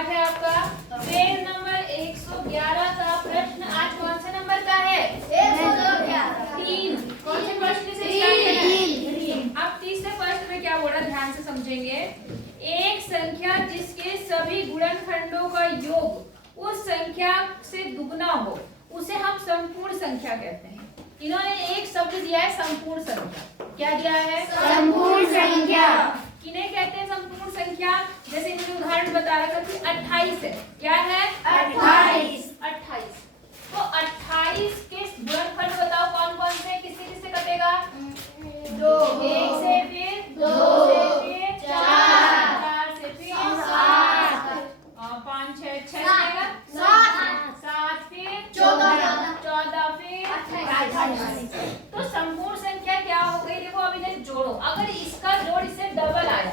पाठ है आपका पेज नंबर 111 का प्रश्न आज कौन से नंबर का है? 3। कौन से प्रश्न से स्टार्ट करें? अब तीसरे प्रश्न में क्या बोल रहा ध्यान से समझेंगे। एक संख्या जिसके सभी गुणनखंडों का योग उस संख्या से दुगना हो उसे हम संपूर्ण संख्या कहते हैं। इन्होंने एक शब्द दिया है संपूर्ण संख्या। क्या दिया है? संपूर्ण संख्या। किन्हें कहते हैं संपूर्ण संख्या? जैसे इन्होंने उदाहरण बता रखा कि 28 है। क्या है? 28। तो 28 के गुणनखंड बताओ कौन कौन से? किससे किससे कटेगा? 2 1 से फिर 2 से फिर 4 से फिर 7 और 5 6 कटेगा 7 फिर 14 फिर 28। तो संपूर्ण संख्या क्या हो गई? देखो अभी इन्हें जोड़ो। अगर इसका जोड़ इससे डबल आया,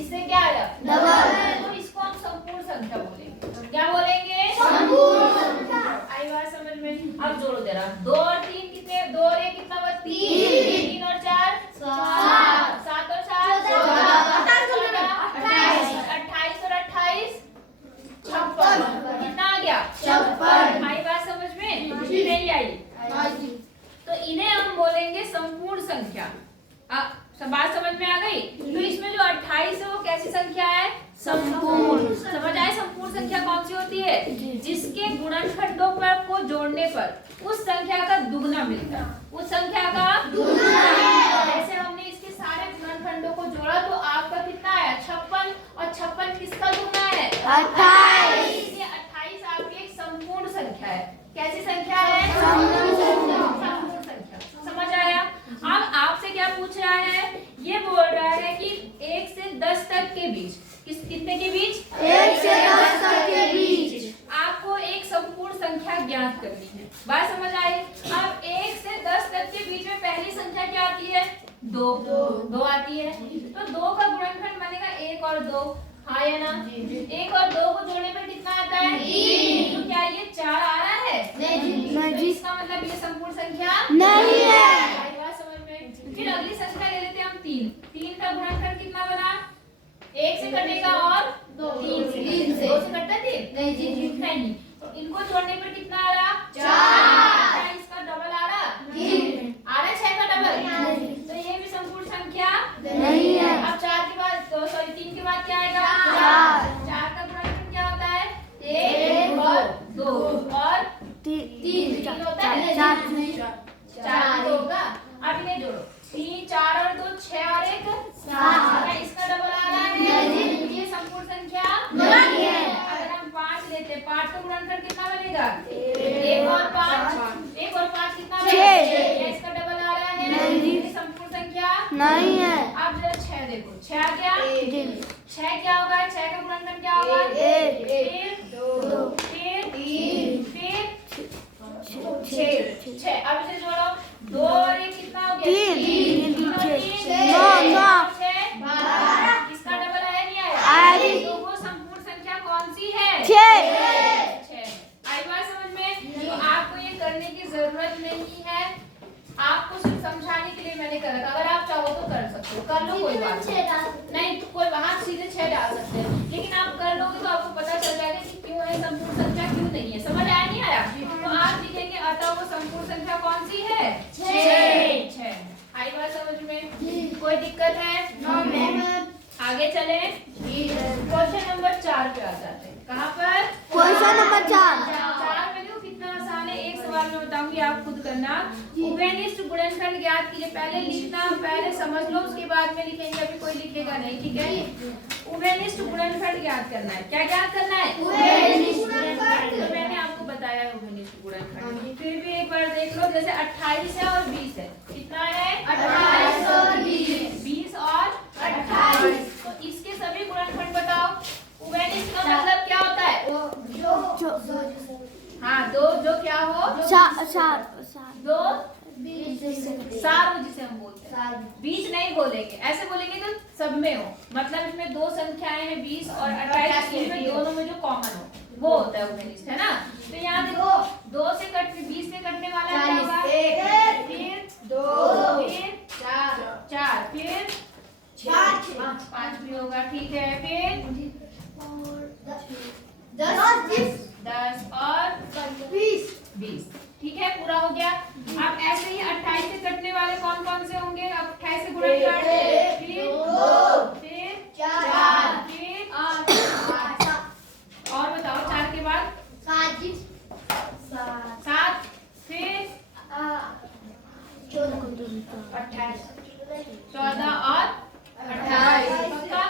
इससे क्या आया? डबल, तो इसको हम संपूर्ण संख्या बोलेंगे। क्या बोलेंगे? संपूर्ण संख्या। आई बात समझ में? अब जोड़ो जरा। 2 और 3 कितने? 2 और 1 कितना हुआ? 3 और 4 7 7 और 4 28 और 28 56। कितना आ गया? 56। आई बात समझ में? नहीं आई? तो इन्हें हम बोलेंगे संपूर्ण संख्या। बात समझ में आ गई? तो इसमें जो 28 है वो कैसी संख्या है? संपूर्ण। समझ आए? संपूर्ण संख्या कौन सी होती है? जिसके गुणनखंडों पर को जोड़ने पर उस संख्या का दुगना मिलता है। उस संख्या का दुगना। जैसे हमने इसके सारे गुणनखंडों को जोड़ा तो आपका कितना आया? 56। और 56 किसका दुगना है? 28। इसलिए 28 आपकी एक संपूर्ण संख्या है। कैसी संख्या है? संपूर्ण संख्या। समझ आया? अब आपसे क्या पूछ रहा है? ये बोल रहा है कि 1 से 10 तक के बीच, कितने के बीच? 1 से 10 तक के बीच आपको एक संपूर्ण संख्या ज्ञात करनी है। बात समझ आई? अब 1 से 10 तक के बीच में पहली संख्या क्या आती है? 2 आती है। तो 2 का गुणनखंड बनेगा 1 और 2। हाँ या ना? 1 और 2 को जोड़ने पर कितना आता है? 3। तो क्या ये 4 आ रहा है? नहीं। इसका मतलब ये संपूर्ण संख्या नहीं है। बात समझ में? फिर अगली संख्या ले लेते हैं हम 3। 3 का गुणनखंड कितना बना? 1 से कटेगा और 3 से। 2 से कटता है? नहीं। तो इनको जोड़ने पर कितना आ रहा? 4। क्या इसका डबल आ रहा? 3 आ रहा है। 6 का डबल। तो ये भी संपूर्ण संख्या नहीं है। अब 4 के बाद 3 के बाद क्या आएगा? 4 का गुणनखंड क्या होता है? 1 और 2 और 3 होता है। 4 होगा। अब इन्हें जोड़ो। 3 4 और 2 6 और 1 7। इसका डबल आ रहा है? ये संपूर्ण संख्या नहीं है। अगर हम 5 लेते हैं, 5 का गुणनखंड कितना बनेगा? 1 और 5 कितना बनेगा? इसका डबल आ रहा है? ये संपूर्ण संख्या नहीं है। अब जरा 6 देखो। 6 आ गया? 6 क्या होगा? 6 का गुणनखंड क्या होगा? 1 फिर 2 फिर 3 फिर 6। अब इसे जोड़ो। 2 और 1 कितना हो गया? 3 इसका डबल आया नहीं आया? तो वो संपूर्ण संख्या कौन सी है? 6। आई बात समझ में? तो आपको ये करने की जरूरत नहीं है। आपको सिर्फ समझाने के लिए मैंने कर रखा। अगर आप चाहो तो कर सकते हो। कर लो, कोई बात नहीं। तो कोई वहां सीधे 6 डाल सकते हैं, लेकिन आप कर लोगे तो आपको पता चल जाएगा कि क्यों है संपूर्ण संख्या, क्यों नहीं है। समझ आया नहीं आया? तो आप लिखेंगे अतः वो संपूर्ण संख्या कौन सी है? 6। आई बात समझ में? कोई दिक्कत है? आगे चले। क्वेश्चन नंबर 4 पे आ जाते हैं। कहाँ पर? क्वेश्चन नंबर 4 में देखो कितना आसान है। एक सवाल में बताऊंगी, आप खुद करना। उभयनिष्ठ गुणनखंड ज्ञात कीजिए। पहले लिखना, पहले समझ लो, उसके बाद में लिखेंगे। अभी कोई लिखेगा नहीं, ठीक है? उभयनिष्ठ गुणनखंड ज्ञात करना है। क्या ज्ञात करना है? उभयनिष्ठ गुणनखंड। तो मैंने आपको बताया है उभयनिष्ठ गुणनखंड। फिर भी एक बार देख लो। जैसे 28 है और 20 है। कितना है? 28 और 20 और 28। तो इसके सभी गुणनखंड बताओ। उभयनिष्ठ का मतलब क्या होता है? हाँ, दो जो क्या हो? दो सार जिसे हम बोलते हैं। 20 नहीं बोलेंगे, ऐसे बोलेंगे तो सब में हो। मतलब इसमें 2 संख्याएं हैं 20 और 28, इसमें दोनों में जो कॉमन हो वो होता है उभयनिष्ठ, है ना? तो यहाँ देखो 2 से कटने 20 से कटने वाला क्या होगा? 1 फिर 2 फिर 4 फिर 5 भी होगा, ठीक है? फिर 10 और 20। ठीक है, पूरा हो गया। अब ऐसे ही 28 से कटने वाले कौन कौन से होंगे? अब 28 से गुणा कर, फिर 4, फिर 8 और बताओ 4 के बाद 7, फिर 14 और 28। पक्का?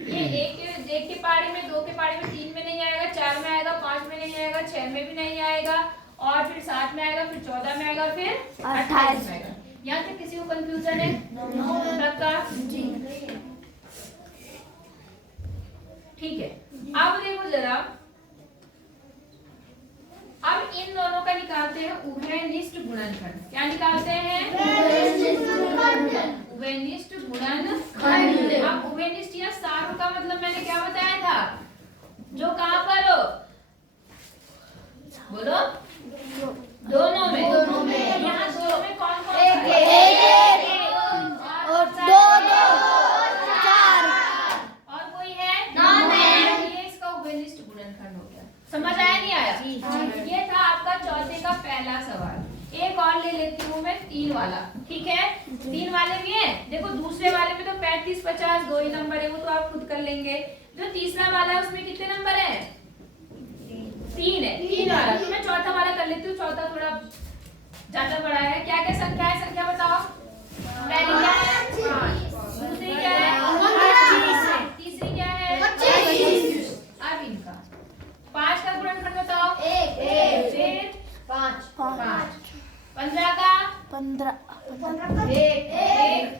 ये एक के पारी में, 2 के पारी में, 3 में नहीं आएगा, 4 में आएगा, 5 में नहीं आएगा, 6 में भी नहीं आएगा, और फिर 7 में आएगा, फिर 14 में आएगा, फिर 28 में आएगा। यहाँ तक किसी को कंफ्यूजन है? पक्का? ठीक है। अब देखो जरा, अब इन दोनों का निकालते हैं उभयनिष्ठ गुणनखंड। क्या निकालते हैं? उभयनिष्ठ गुणनखंड। अब उभयनिष्ठ या सार्व का मतलब मैंने क्या बताया था? जो कहाँ पर हो? बोलो। दोनों में। यहाँ दोनों में कौन कौन? और 2 4 और कोई है? ये इसका उभयनिष्ठ गुणनखंड हो गया। समझ आया नहीं आया? ये था आपका चौथे का पहला सवाल। एक और ले लेती हूँ मैं, 3 वाला। ठीक है, 3 वाले भी है। देखो दूसरे वाले में तो 35 50 2 ही नंबर है, वो तो आप खुद कर लेंगे। जो तीसरा वाला है उसमें कितने नंबर है? 3 है। 3 वाला तो मैं चौथा वाला कर लेती हूँ। चौथा थोड़ा ज्यादा बड़ा है। क्या क्या संख्या है? संख्या बताओ। पहली क्या है? 5। दूसरी क्या है? 25। तीसरी क्या है? 25। अब इनका 5 का गुणनखंड बताओ। 1 फिर 5 15 का 15 1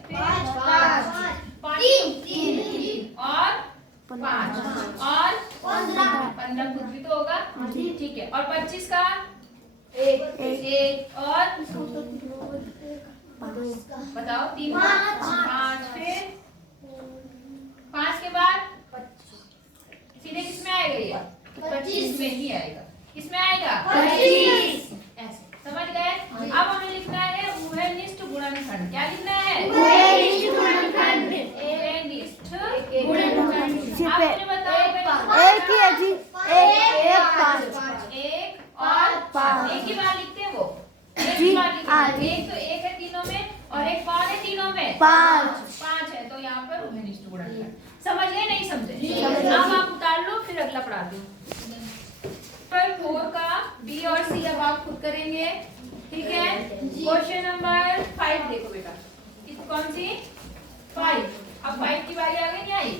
फिर 5 3 और 5 और 15 खुद भी तो होगा। ठीक है, और 25 का 1 और बताओ 3 5 फिर 5 के बाद सीधे किसमें आएगा? ये 25 में ही आएगा। किसमें आएगा? 25। ऐसे समझ गए? अब हमें लिखना है उभयनिष्ठ गुणनखंड। क्या लिखना है? उभयनिष्ठ गुणनखंड। आप मुझे बताओ एक ही है जी, एक 5 1 और 5 एक ही बार लिखते हैं वो। एक जी, ही बार लिखते हाँ हैं। जी। एक तो एक है तीनों में और एक कौन है तीनों में? 5 है। तो यहाँ पर उभयनिष्ठ गुणनखंड। समझ गए? नहीं समझे? अब आप उतार लो, फिर अगला पढ़ा दूं। 4 का बी और सी अब आप खुद करेंगे। ठीक है, क्वेश्चन नंबर 5 देखो बेटा। कौन सी? 5। अब 5 की बारी आ गई, नहीं आई?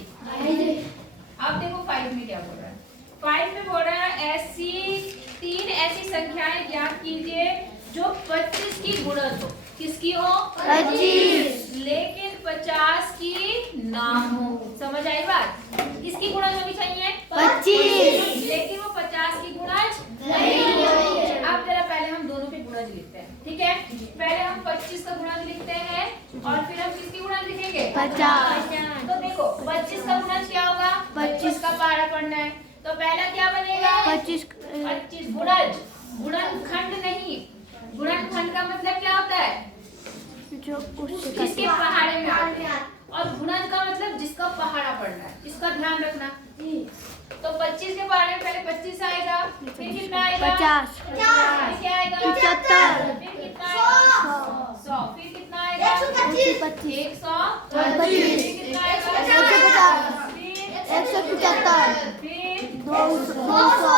अब देखो 5 में क्या बोल रहा है। 5 में बोल रहा है ऐसी 3 ऐसी संख्याएं ज्ञात कीजिए जो 25 की गुणज हो। किसकी हो? 25। लेकिन 50 की ना हो। समझ आई बात? किसकी गुणज होनी चाहिए? 25। लेकिन वो 50 की गुणज नहीं है। अब जरा पहले हम दोनों के गुणज लिखते हैं। ठीक है, पहले हम 25 का गुणज लिखते हैं और फिर हम किसकी गुणज लिखेंगे? 50। तो देखो 25 का गुणज क्या होगा? 25 का पारा पढ़ना है। तो पहला क्या बनेगा? 25 गुणज। गुणनखंड नहीं। गुणनखंड का मतलब क्या होता है? जो जिसके पहाड़े में आते हैं। और गुणज का मतलब जिसका पहाड़ा पड़ना है। इसका ध्यान रखना। तो 25 के पहाड़े में पहले 25 आएगा, फिर कितना आएगा? 50। फिर क्या आएगा? 75। फिर कितना आएगा? 100। फिर कितना आएगा? 125। 125। फिर कितना आएगा? 150। फिर 175। फिर 200।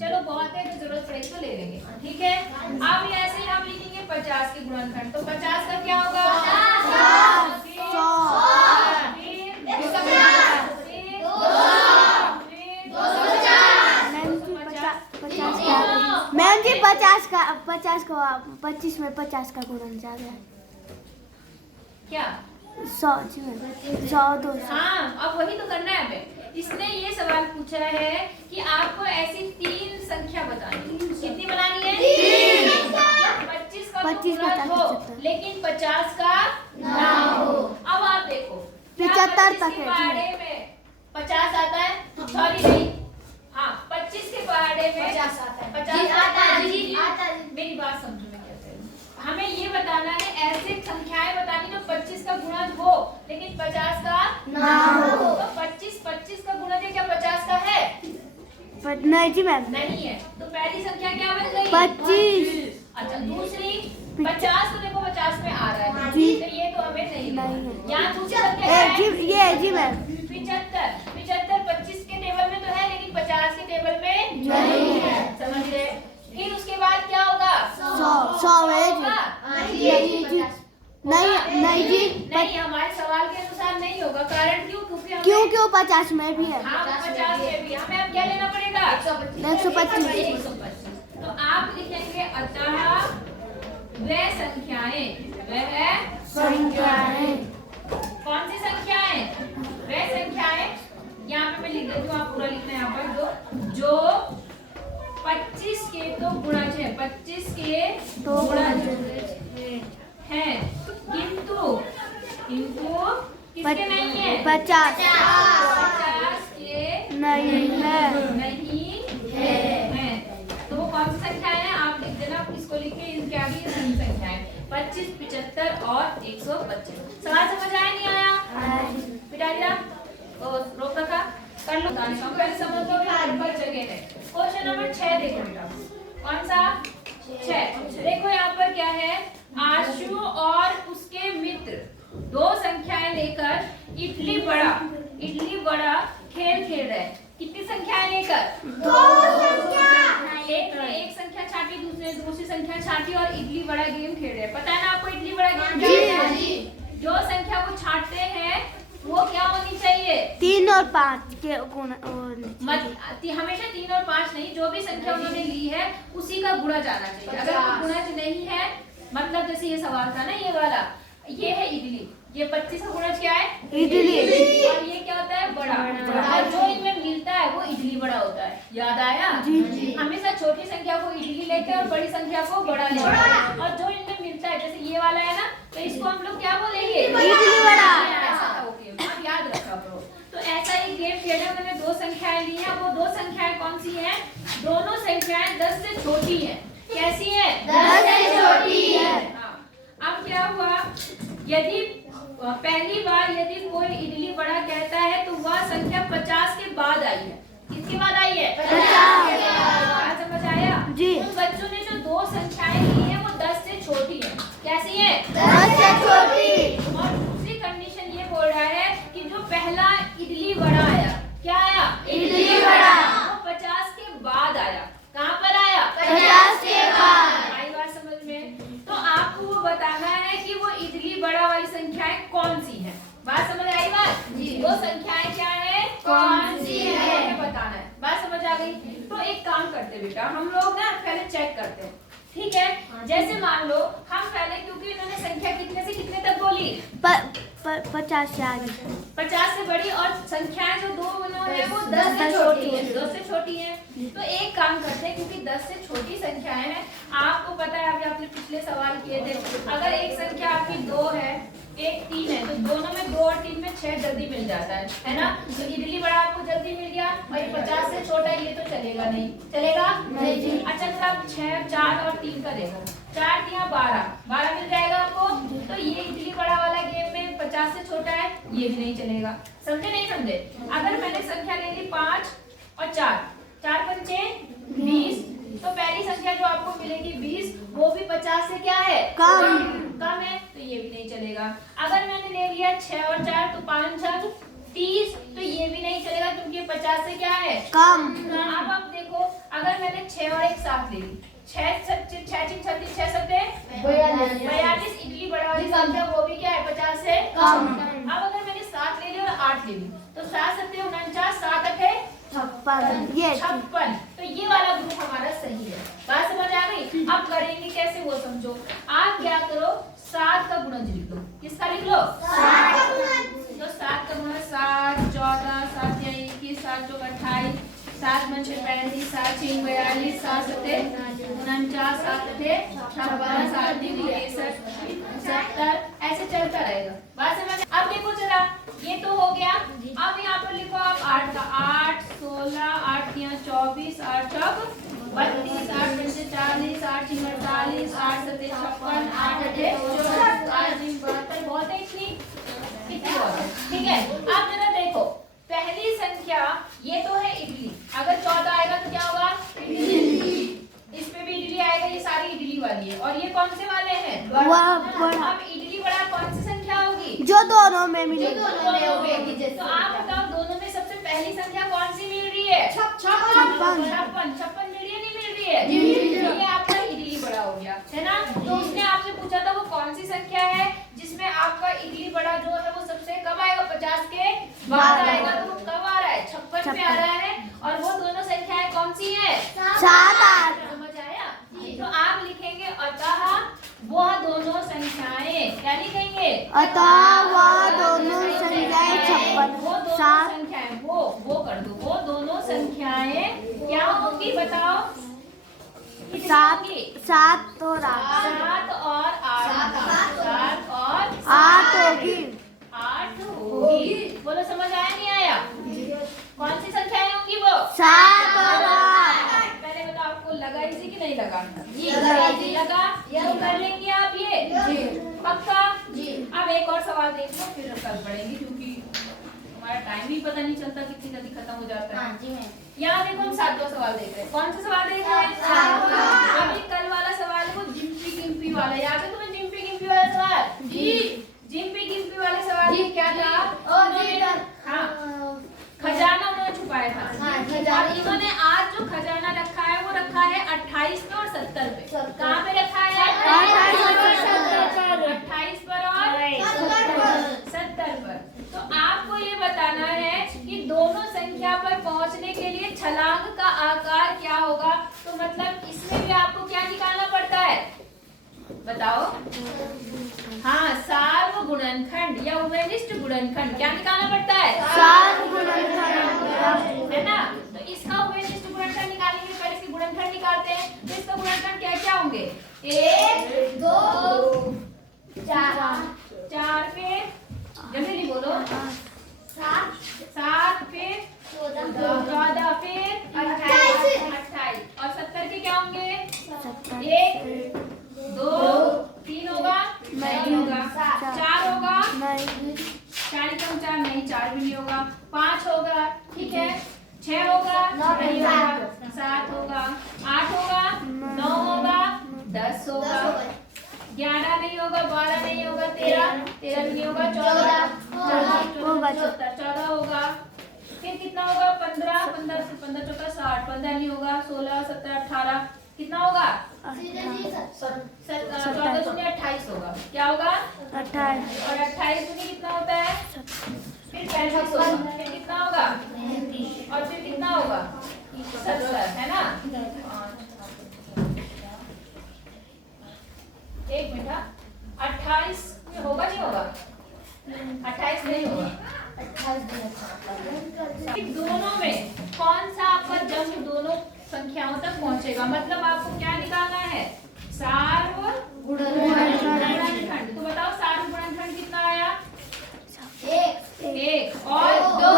चलो बहुत है, तो जरूरत पड़ेगी तो ले लेंगे। ठीक है, अब ऐसे ही हम लिखेंगे 50 के गुणनखंड। तो 50 का क्या होगा? 50। फिर 100। फिर 150। फिर 200। फिर 250। मैम जी 50 का 25 में 50 का गुणन जा गया। क्या? 100 जी मैम। 100 200। हाँ, अब वही तो करना है हमें। इसने ये सवाल पूछा है कि आपको ऐसी 3 संख्या बतानी है। कितनी बनानी है? 3। 25 का 25 का गुणज हो 75। लेकिन 50 का ना हो। अब आप देखो 75 तक है पहाड़े में 50 आता है? सॉरी नहीं, हाँ 25 के पहाड़े में 50 आता है। 50 आता है जी। मेरी बात समझो मैं क्या कह रही हूँ। हमें ये बताना है ऐसे संख्याएं बतानी जो 25 का गुणज हो लेकिन 50 का ना हो। तो 25 का गुणज है क्या 50 का है? नहीं जी मैम। नहीं है, तो पहली संख्या क्या बन गई? 25। अच्छा, दूसरी 50, तो देखो 50 में आ रहा है जी। तो ये तो हमें नहीं नहीं है। है। यहाँ दूसरी संख्या क्या है? ये जी मैम। 75। 25 के टेबल में तो है लेकिन 50 के टेबल में नहीं है। समझ गए? फिर उसके बाद क्या होगा? 100 है होगा? जी। नहीं जी। नहीं जी। नहीं, हमारे सवाल के अनुसार नहीं होगा। कारण क्यों? क्योंकि हमें क्यों 50 में भी है। हाँ 50 में भी हमें अब क्या लेना पड़ेगा? 125। 125। तो आप लिखेंगे अतः वह संख्याएं, वह संख्याएं। कौन सी संख्याएं? वह संख्याएं, यहाँ पे मैं लिख देती हूँ, आप पूरा लिखना है यहाँ पर, जो 25 के तो गुणज है, 25 के तो गुणज है, किंतु किसके नहीं है? 50 के नहीं है। नहीं है। तो वो कौन सी संख्या है? आप लिख देना, इसको लिख के इनके आगे ये तीन संख्या है, 25, 75 और 125। सवाल समझ आया नहीं आया? बिटा दिया तो रोक रखा, कर लो। पहले समझ लो हर जगह है। क्वेश्चन नंबर 6 देखो बेटा, कौन सा? 6। देखो यहाँ पर क्या है? आशु और उसके मित्र दो संख्याएं लेकर इडली बड़ा खेल खेल रहे हैं। कितनी संख्याएं लेकर? 2 संख्या। एक संख्या छाटी, दूसरी संख्या छाटी और इडली बड़ा गेम खेल रहे हैं। पता है ना आपको इडली बड़ा गेम खेलना है? जो संख्या वो छाटते हैं वो क्या होनी चाहिए? 3 और 5 के गुण। हमेशा 3 और 5 नहीं, जो भी संख्या उन्होंने ली है उसी का गुणा जाना चाहिए। अगर वो गुणज नहीं है, मतलब जैसे ये सवाल था ना, ये वाला, ये है इडली, ये 25 का गुणज क्या है? इडली। और ये क्या होता है? बड़ा। और जो इनमें मिलता है वो इडली बड़ा होता है। याद आया? हमेशा छोटी संख्या को इडली लेते हैं और बड़ी संख्या को बड़ा लेते हैं। और जो इनमें मिलता है, जैसे ये वाला है ना, तो इसको हम लोग क्या बोलेंगे? इडली बड़ा। ऐसा था वो गेम, आप याद रखा करो। तो ऐसा ही गेम खेला, मैंने दो संख्याएं ली हैं। वो दो संख्याएं कौन सी हैं? दोनों संख्याएं 10 से छोटी हैं। कैसी है? 10 से छोटी है। अब क्या हुआ? यदि पहली बार यदि कोई इडली बड़ा कहता है तो वह संख्या 50 के बाद आई है। किसके बाद आई है? 50 के बाद। समझ आया जी। उन बच्चों ने जो दो संख्याएं ली है वो 10 से छोटी है। कैसी है? 10 से छोटी। और दूसरी कंडीशन ये बोल रहा है कि जो पहला इडली बड़ा आया, क्या आया? इडली बड़ा। वो 50 के बाद आया। कहाँ पर आया? 50 के बाद। आई बात समझ में? तो आपको वो बताना है कि वो इडली बड़ा वाली संख्याएं कौन सी हैं। बात समझ आई? बात जी। वो संख्याएं क्या है? कौन सी है? बताना है। बात समझ आ गई? तो एक काम करते बेटा, हम लोग ना पहले चेक करते हैं, ठीक है? जैसे मान लो हम पहले, क्योंकि इन्होंने संख्या कितने से कितने तक बोली? 50 से आगे, 50 से बड़ी, और संख्याएं जो दो उन्होंने वो 10 से छोटी है। 10 से छोटी है। तो एक काम करते हैं, क्योंकि 10 से छोटी संख्याएं हैं, आपको पता है, अभी आपने पिछले सवाल किए थे, अगर एक संख्या आपकी 2 है, एक 3 है, तो दोनों में 2 और 3 में 6 जल्दी मिल जाता है ना? तो इडली बड़ा आपको जल्दी मिल गया, और ये 50 से छोटा, ये तो चलेगा नहीं। चलेगा नहीं जी। अच्छा, तो आप 6, 4 और 3 का देखो, 4 3 12 मिल जाएगा आपको। तो ये इडली बड़ा वाला गेम में 50 से छोटा है, ये भी नहीं चलेगा। समझे नहीं समझे? अगर मैंने संख्या ले ली 5 और 4, 4 पंचे 20, तो पहली संख्या जो आपको मिलेगी 20, वो भी 50 से क्या है? कम है, तो ये भी नहीं चलेगा। अगर मैंने ले लिया 6 और 4, तो 5 6 30, तो ये भी नहीं चलेगा, क्योंकि 50 से क्या है? कम। अब देखो, अगर मैंने 6 और 1 साथ ले ली, 6 6 36 6 सत्ते 42, इडली बड़ा वाली संख्या वो भी क्या है? 50 से कम। अब अगर मैंने 7 ले ली और 8 ले ली, तो 7 सत्ते 49, 7 8 56। ये 56। तो ये वाला ग्रुप हमारा सही है। बात समझ आ गई? अब करेंगे कैसे वो समझो। आप क्या करो, 7 का गुणज लिख लो। किसका लिख लो? 7। तो 7 का गुणज 7 14 7 या 21 7 चौक 28 7 पंचे 35 7 6 42 7 सत्ते 49 7 अठे 56 7 3 63 70, ऐसे चलता रहेगा। बात समझ? अब देखो जरा, ये तो हो गया। अब यहाँ पर लिखो आप 8 का 8 16 8 3 24 8 चौक 32 8 पंचे 40 8 6 48 8 7 56 8 अठे 64 8 3 72, बहुत है इतनी, कितनी बहुत है। ठीक है, अब जरा देखो, पहली संख्या ये तो है इडली, अगर 14 आएगा तो भी नहीं। तो आप बताओ दोनों में सबसे पहली संख्या कौन सी मिल रही है? छप्पन। छप्पन मिल रही है, नहीं मिल रही है? ये आपका इडली बड़ा हो गया है ना। तो उसने आपसे पूछा था वो कौन सी संख्या है जिसमें आपका इडली बड़ा जो है वो सबसे कब आएगा? 50 के बाद आएगा। तो वो कब आ रहा है? 56 पे आ रहा है। और वो दोनों संख्याएं कौन सी है? 7 8। समझ आया? तो आप लिखेंगे अतः वह दोनों संख्याएं, क्या लिखेंगे? अतः वह दोनों संख्याएं वो दोनों 56 संख्याएं, वो कर दो। वो दोनों संख्याएं क्या होंगी बताओ? कितनी 7 होंगी? 7 और 8। 7 और 8 7 और 8 होगी। 8 होगी। बोलो समझ आया नहीं आया? कौन सी संख्याएं होंगी वो? 7 और 8। पहले बताओ आपको लगा इजी कि नहीं लगा? लगा। तो कर लेंगे आप ये? पक्का? अब एक और सवाल देख लो फिर कल पढ़ेंगे, क्योंकि हमारा टाइम ही पता नहीं चलता कितनी जल्दी खत्म हो जाता है। यहाँ देखो हम 7वां सवाल देख रहे हैं। कौन सा सवाल देख रहे हैं? अभी कल वाला सवाल वो जिम्पी गिम्पी वाला याद है तुम्हें? जिम्पी गिम्पी वाला सवाल? जिम्पी गिम्पी वाले सवाल में क्या था? हाँ, खजाना उन्होंने छुपाया था। और इन्होंने आज जो खजाना रखा है वो रखा है 28 पे और 70 पे। कहाँ पे रखा है? 28 पर और 70 पर। तो आपको ये बताना है कि दोनों संख्या पर पहुंचने के लिए छलांग का आकार क्या होगा। तो मतलब इसमें भी आपको क्या निकालना पड़ता है बताओ? हाँ, सार्व गुणनखंड या उभयनिष्ठ गुणनखंड क्या निकालना पड़ता है? सार्व गुणनखंड है ना। तो इसका उभयनिष्ठ गुणनखंड निकालेंगे, पहले इसके गुणनखंड निकालते हैं। तो इसका गुणनखंड क्या क्या होंगे? 1 2 4 पे जल्दी बोलो। 7 पे 14 पे 28 और 70 के क्या होंगे? 1 2 3 होगा? नहीं होगा। 4 होगा? 4 कम 4 नहीं, 4 भी नहीं होगा। 5 होगा? ठीक है। 6 होगा? नहीं होगा। 7 होगा? 8 होगा? 9 होगा? 10 होगा? 11 नहीं होगा, 12 नहीं होगा, 13 भी नहीं होगा, 14 होगा। फिर कितना होगा? 15 से 15 चौका 60, 15 नहीं होगा, 16 17 18 कितना होगा? 14 दूनी 28 होगा। क्या होगा? 28 और 28 दूनी कितना होता है? फिर 35 होगा। फिर कितना होगा? और फिर कितना होगा? 70, है ना। एक मिनट, 28 में होगा नहीं होगा? 28 नहीं होगा। दोनों में कौन सा आपका जंग दोनों संख्याओं तक पहुंचेगा? मतलब आपको क्या निकालना है? सार्व गुणनखंड। तो बताओ सार्व गुणनखंड कितना आया? 1 और 2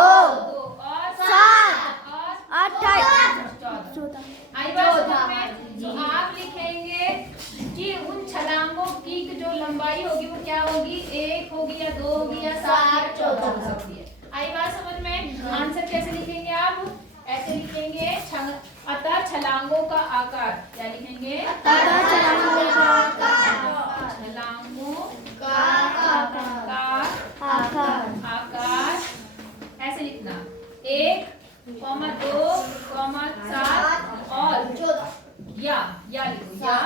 और 7 और 14 आई बात समझ में? तो आप लिखेंगे कि उन छलांगों की जो लंबाई होगी वो क्या होगी? 1 होगी या 2 होगी या 7 या 14 हो सकती है। आई बात समझ में? आंसर कैसे लिखेंगे आप? ऐसे लिखेंगे अतः छलांगों का आकार। क्या लिखेंगे? अतः छलांगों का आकार। छलांगों का आकार ऐसे लिखना। 1, 2, 7 और या लिखो या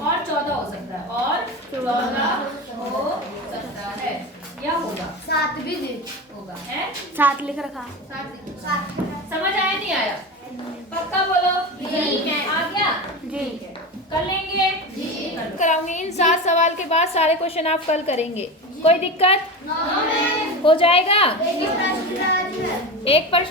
और 14 हो सकता है और 14 हो सकता है या होगा 7 भी होगा है 7 लिख रखा। 7 समझ आया नहीं आया? पक्का बोलो। ठीक है, आ गया? जी कर लेंगे जी। कराऊंगी इन 7 सवाल के बाद सारे क्वेश्चन आप कल करेंगे। कोई दिक्कत हो जाएगा? एक प्रश्न